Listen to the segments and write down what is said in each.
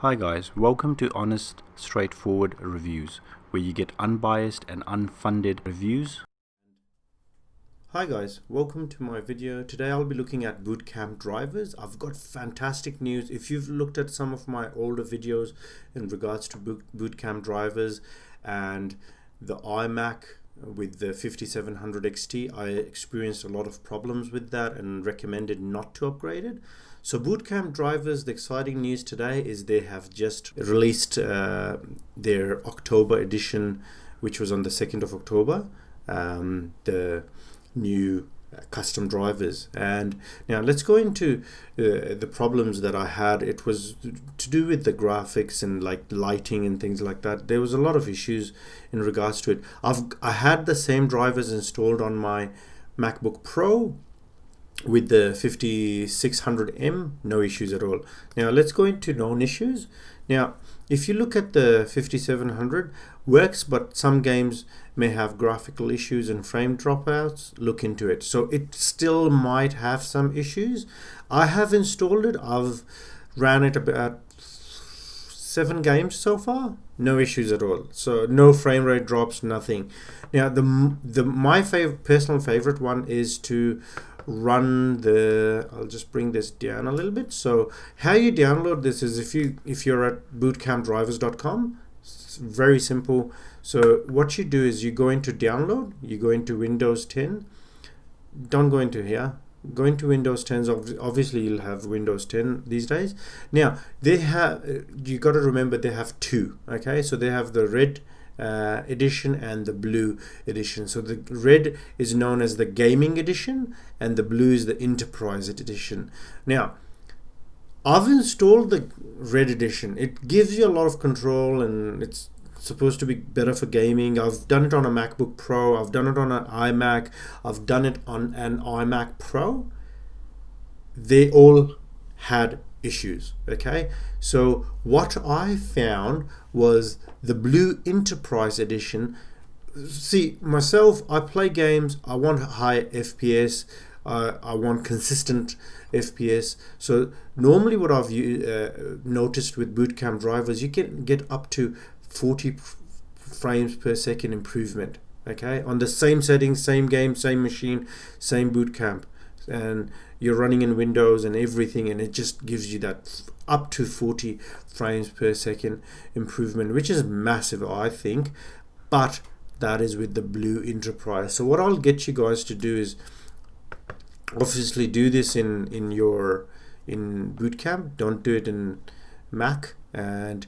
Hi guys, welcome to Honest, Straightforward Reviews, where you get unbiased and unfunded reviews. Hi guys, welcome to my video. Today I'll be looking at bootcamp drivers. I've got fantastic news. If you've looked at some of my older videos in regards to bootcamp drivers and the iMac with the 5700 XT, I experienced a lot of problems with that and recommended not to upgrade it. So bootcamp drivers, the exciting news today is they have just released their October edition, which was on the 2nd of October, the new custom drivers. And now let's go into the problems that I had. It was to do with the graphics and like lighting and things like that. There was a lot of issues in regards to it. I had the same drivers installed on my MacBook Pro with the 5600M, no issues at all. Now let's go into known issues. Now if you look at the 5700, works, but some games may have graphical issues and frame dropouts. Look into it. So it still might have some issues. I have installed it. I've ran it about 7 games so far, no issues at all. So no frame rate drops, nothing. Now my personal favorite one is to run I'll just bring this down a little bit. So how you download this is if you're at bootcampdrivers.com. It's very simple. So what you do is you go into download, you go into Windows 10. Don't go into here. Go into Windows 10. Obviously you'll have Windows 10 these days. Now they have, you got to remember they have two. Okay, so they have the red edition and the blue edition. So the red is known as the gaming edition and the blue is the enterprise edition. Now I've installed the red edition. It gives you a lot of control and it's supposed to be better for gaming. I've done it on a MacBook Pro, I've done it on an iMac, I've done it on an iMac Pro. They all had issues. Okay, so what I found was the blue enterprise edition. See, myself, I play games, I want high FPS, I want consistent FPS. So normally what I've noticed with bootcamp drivers, you can get up to 40 frames per second improvement, okay, on the same settings, same game, same machine, same bootcamp, and you're running in Windows and everything, and it just gives you that up to 40 frames per second improvement, which is massive, I think. But that is with the blue enterprise. So what I'll get you guys to do is obviously do this in bootcamp. Don't do it in Mac, and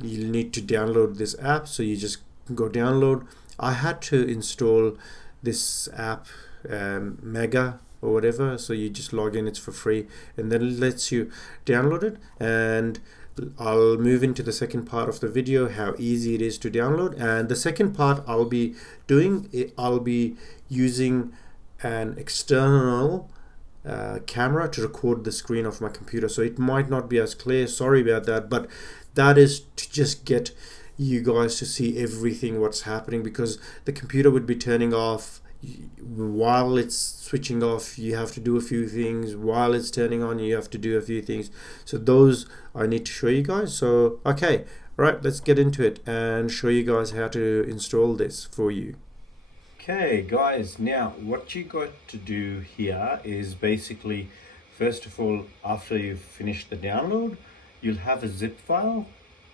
you'll need to download this app. So you just go download. I had to install this app, Mega or whatever, so you just log in, it's for free, and then it lets you download it. And I'll move into the second part of the video, how easy it is to download. And the second part I'll be using an external camera to record the screen of my computer, so it might not be as clear, sorry about that, but that is to just get you guys to see everything what's happening, because the computer would be turning off while it's switching off. You have to do a few things while it's turning on, you have to do a few things. So those I need to show you guys. So okay, right, let's get into it and show you guys how to install this for you. Okay guys, now what you got to do here is basically, first of all, after you've finished the download, you'll have a zip file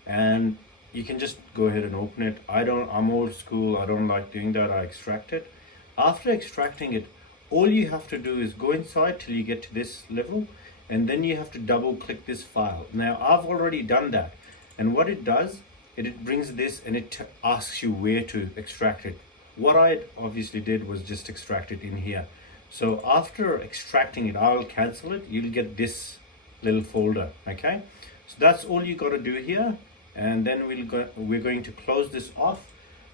and you can just go ahead and open it. I'm old school, I don't like doing that, I extract it. After extracting it, all you have to do is go inside till you get to this level, and then you have to double click this file. Now I've already done that, and what it does, it brings this and it asks you where to extract it. What I obviously did was just extract it in here. So after extracting it, I'll cancel it, you'll get this little folder. Okay, so that's all you got to do here. And then we're going to close this off,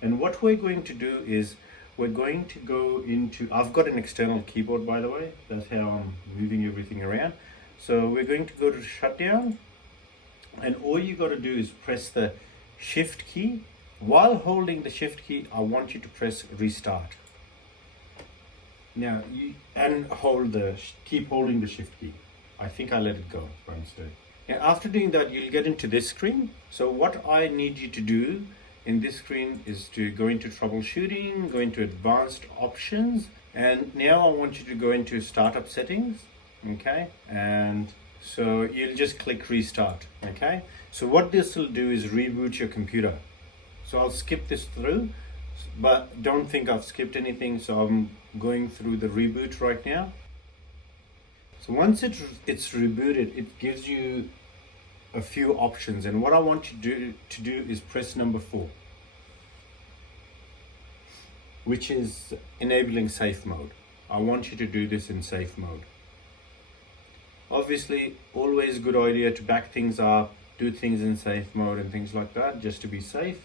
and what we're going to do is we're going to go into, I've got an external keyboard, by the way, that's how I'm moving everything around. So we're going to go to shutdown, and all you got to do is press the shift key. While holding the shift key, I want you to press restart. Now keep holding the shift key. I think I let it go by mistake. Now, after doing that, you'll get into this screen. So what I need you to do in this screen is to go into troubleshooting, go into advanced options, and now I want you to go into startup settings, okay? And so you'll just click restart, okay? So what this will do is reboot your computer. So I'll skip this through, but don't think I've skipped anything. So I'm going through the reboot right now. So once it's rebooted, it gives you a few options, and what I want you to do is press number 4, which is enabling safe mode. I want you to do this in safe mode. Obviously, always a good idea to back things up, do things in safe mode and things like that, just to be safe.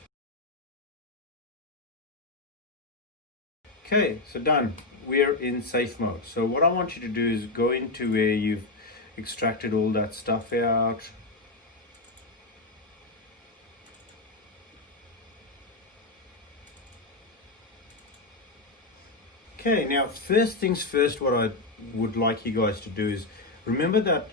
Okay, so done. We're in safe mode. So what I want you to do is go into where you've extracted all that stuff out. Okay, now first things first, what I would like you guys to do is remember that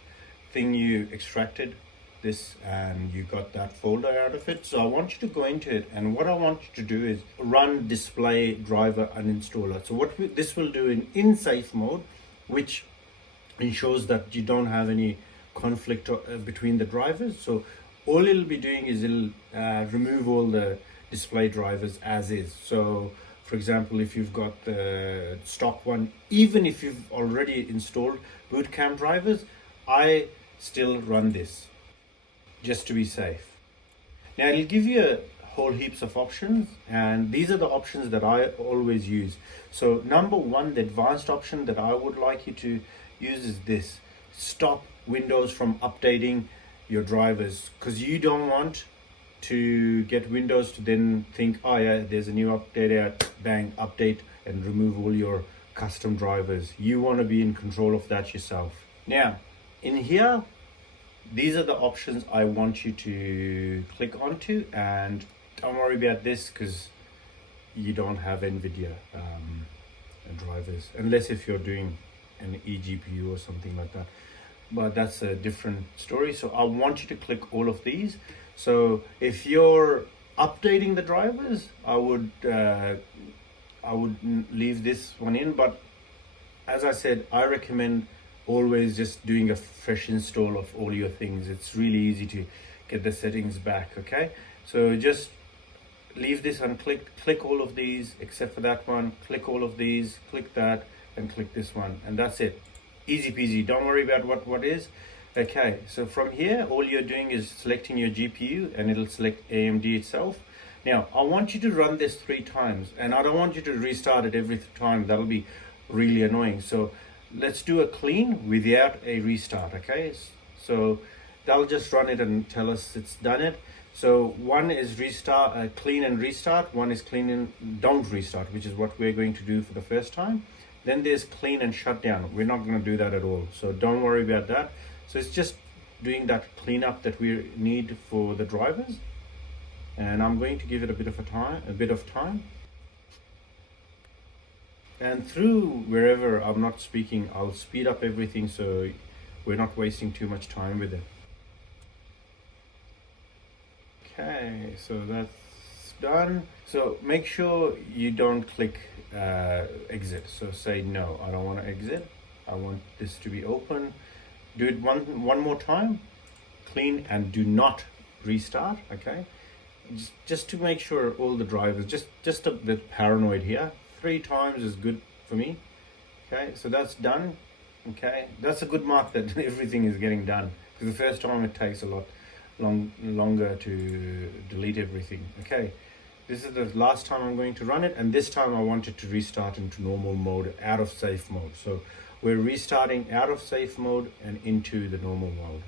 thing you extracted this and you got that folder out of it. So I want you to go into it, and what I want you to do is run display driver uninstaller. So what this will do in safe mode, which ensures that you don't have any conflict between the drivers. So all it'll be doing is it'll remove all the display drivers as is. So for example, if you've got the stock one, even if you've already installed boot camp drivers, I still run this just to be safe. Now it'll give you a whole heaps of options, and these are the options that I always use. So number 1, the advanced option that I would like you to use is this: stop Windows from updating your drivers, because you don't want to get Windows to then think, oh yeah, there's a new update out, bang, update, and remove all your custom drivers. You want to be in control of that yourself. Now in here, these are the options I want you to click onto, and don't worry about this because you don't have NVIDIA drivers, unless if you're doing an eGPU or something like that, but that's a different story. So I want you to click all of these. So if you're updating the drivers, I would leave this one in, but as I said, I recommend always just doing a fresh install of all your things. It's really easy to get the settings back, okay? So just leave this unclicked, click all of these except for that one, click all of these, click that, and click this one, and that's it. Easy peasy, don't worry about what is. Okay, so from here, all you're doing is selecting your GPU, and it'll select AMD itself. Now, I want you to run this 3 times, and I don't want you to restart it every time. That'll be really annoying. So let's do a clean without a restart, okay? So that'll just run it and tell us it's done it. So one is restart, clean and restart. One is clean and don't restart, which is what we're going to do for the first time. Then there's clean and shut down. We're not going to do that at all. So don't worry about that. So it's just doing that cleanup that we need for the drivers. And I'm going to give it a bit of time. And through wherever I'm not speaking, I'll speed up everything so we're not wasting too much time with it. Okay, so that's done. So make sure you don't click exit. So say no, I don't want to exit. I want this to be open. Do it one more time, clean, and do not restart, okay? Just to make sure all the drivers, just a bit paranoid here. 3 times is good for me. Okay, so that's done. Okay, that's a good mark that everything is getting done, because the first time it takes a lot longer to delete everything. Okay, this is the last time I'm going to run it, and this time I want it to restart into normal mode, out of safe mode. So we're restarting out of safe mode and into the normal mode.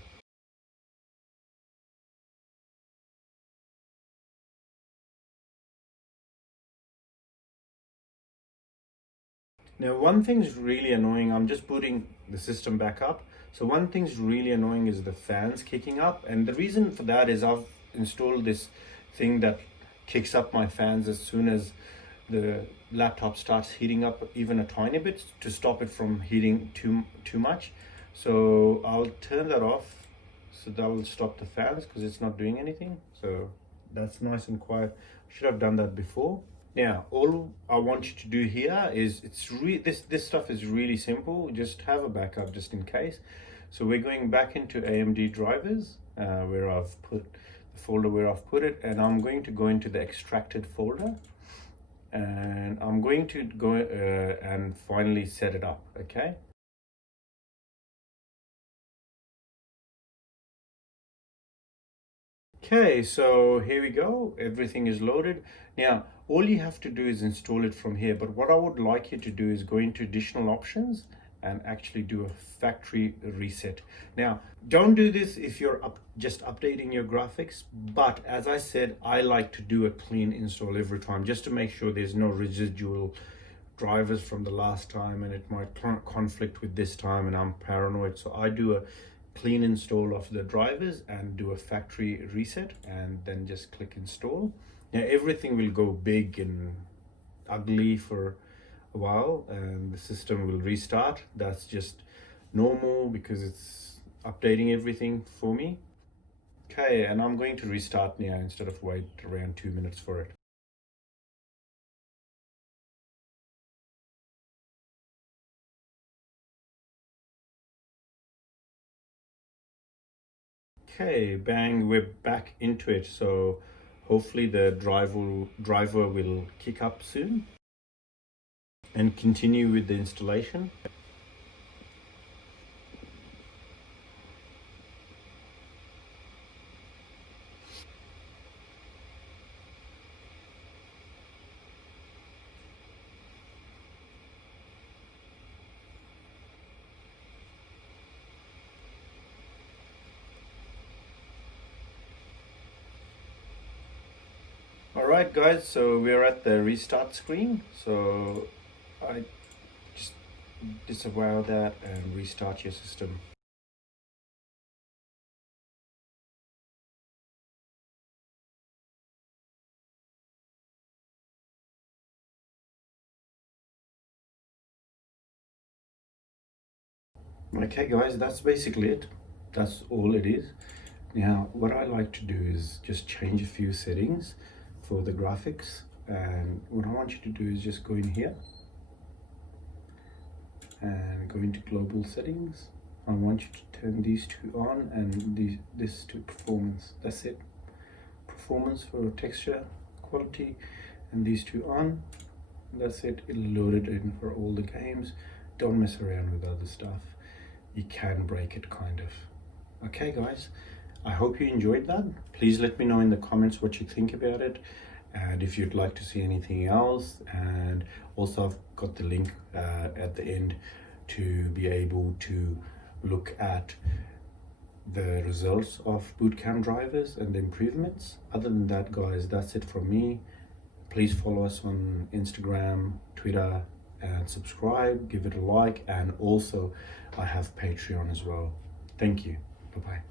Now, one thing's really annoying. I'm just booting the system back up. So one thing's really annoying is the fans kicking up. And the reason for that is I've installed this thing that kicks up my fans as soon as the laptop starts heating up even a tiny bit, to stop it from heating too much. So I'll turn that off. so that will stop the fans because it's not doing anything. So that's nice and quiet. Should have done that before. Now all I want you to do here is, this stuff is really simple. Just have a backup just in case. So we're going back into AMD drivers, where I've put the folder where I've put it, and I'm going to go into the extracted folder, and I'm going to go and finally set it up. Okay. Okay, so here we go. Everything is loaded. Now, all you have to do is install it from here. But what I would like you to do is go into additional options and actually do a factory reset. Now, don't do this if you're just updating your graphics. But as I said, I like to do a clean install every time just to make sure there's no residual drivers from the last time and it might conflict with this time and I'm paranoid. So I do a clean install of the drivers and do a factory reset and then just click install. Now everything will go big and ugly for a while and the system will restart. That's just normal because it's updating everything for me. Okay, and I'm going to restart now instead of wait around 2 minutes for it. Okay, bang, we're back into it. So hopefully the driver will kick up soon and continue with the installation. Alright guys, so we're at the restart screen. So I just disavow that and restart your system. Okay guys, that's basically it. That's all it is. Now what I like to do is just change a few settings for the graphics, and what I want you to do is just go in here and go into global settings. I want you to turn these two on and this to performance. That's it. Performance for texture, quality, and these two on. That's it. It'll load it in for all the games. Don't mess around with other stuff. You can break it kind of. Okay guys, I hope you enjoyed that. Please let me know in the comments what you think about it and if you'd like to see anything else. And also I've got the link at the end to be able to look at the results of bootcamp drivers and the improvements. Other than that guys, that's it from me. Please follow us on Instagram, Twitter, and subscribe, give it a like, and also I have Patreon as well. Thank you. Bye-bye.